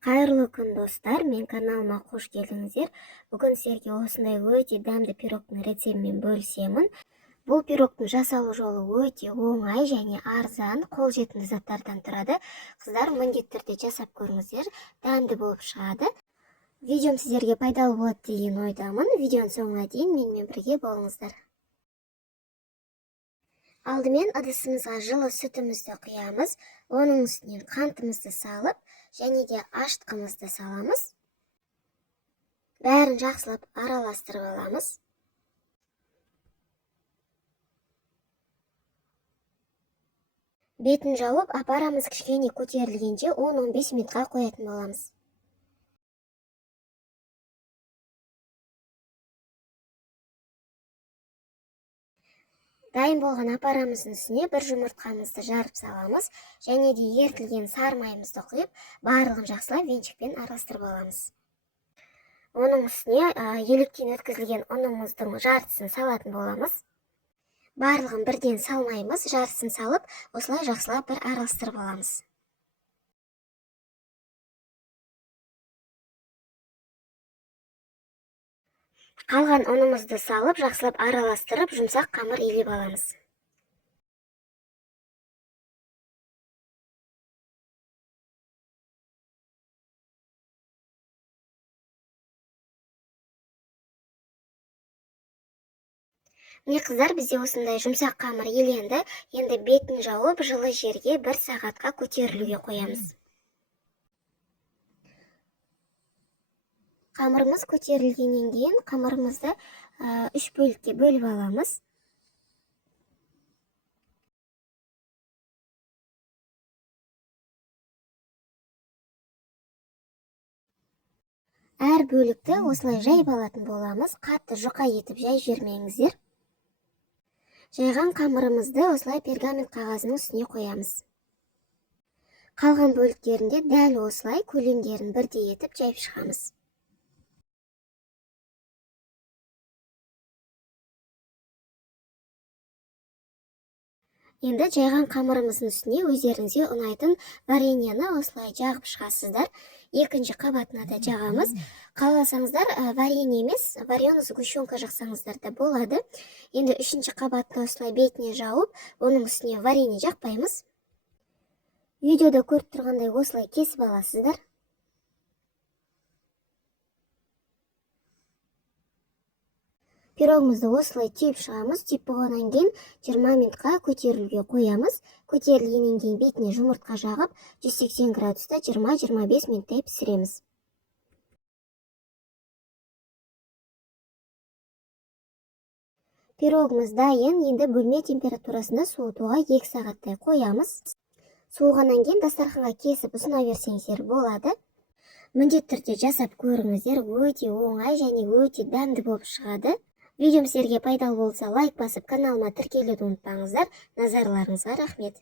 Қайырлы күн достар, мен каналыма қош келдіңіздер. Бүгін сіздерге осындай өте дәмді пирогтың рецептімен бөлісемін. Бұл пирогтың жасалу жолы өте оңай және арзан, қолжетімді заттардан тұрады. Қыздар, міндетті түрде жасап көріңіздер, дәмді болып шығады. Видеом сіздерге пайдалы болады деген ойдамын. Видеоның соңына дейін менімен бірге болыңыздар. Алдымен ыдысымызға жылы сүтімізді құямыз, оның үстінен қантымызды салып, және де ашытқымызды саламыз. Бәрін жақсылап араластырып аламыз. Бетін жауып, апарамыз кішкене көтерілгенше 10-15 минутқа қоятын боламыз. Дайын болған апарамыздың үстіне бір жұмыртқамызды жарып саламыз, және де ерітілген сары майымызды құйып, барлығын жақсылап венчикпен араластырып аламыз. Оның үстіне електен өткізілген ұнымыздың жартысын салатын боламыз. Барлығын бірден салмаймыз, жартысын салып, осылай жақсылап бір араластырып аламыз. Қалған ұнымызды салып, жақсылап араластырып, жұмсақ қамыр илеп аламыз. Міне қыздар, бізде осындай жұмсақ қамыр иленді. Енді бетін жауып, жылы жерге 1 сағатқа көтерілуге қоямыз. Қамырымыз көтерілгеннен кейін қамырымызды 3 бөлікке бөліп аламыз. Әр бөлікті осылай жайып алатын боламыз. Қатты жұқа етіп жай жібермеңіздер. Жайған қамырымызды осылай пергамент қағазының үстіне қоямыз. Қалған бөліктерінде дәл осылай көлемдерін бірдей етіп жайып шығамыз. Енді жайған қамырымыздың үстіне өздеріңізге ұнайтын вареньені осылай жағып шығасыздар. Екінші қабатына да жағамыз. Қаласаңыздар, варенье емес, вареный сгущенка жақсаңыздар да болады. Енді үшінші қабатына осылай бетіне жауып, оның үстіне варенье жақпаймыз. Видеода көріп тұрғандай осылай кесіп аласыздар. Пирогымызды осылай түйіп шығамыз. Түйіп болғаннан кейін 20 минутқа көтерілуге қоямыз. Көтерілгеннен кейін бетіне жұмыртқа жағып, 180 градуста 20-25 минуттай пісіреміз. Пирогымыз дайын. Енді бөлме температурасында суытуға 2 сағаттай қоямыз. Суығаннан кейін дастарханға кесіп ұсына берсеңіздер болады. Міндетті түрде жасап көріңіздер, өте оңай және өте дәмді болып шығады. Видеом сіздерге пайдалы болса, лайк басып, каналыма тіркелуді ұмытпаңыздар. Назарларыңызға рахмет.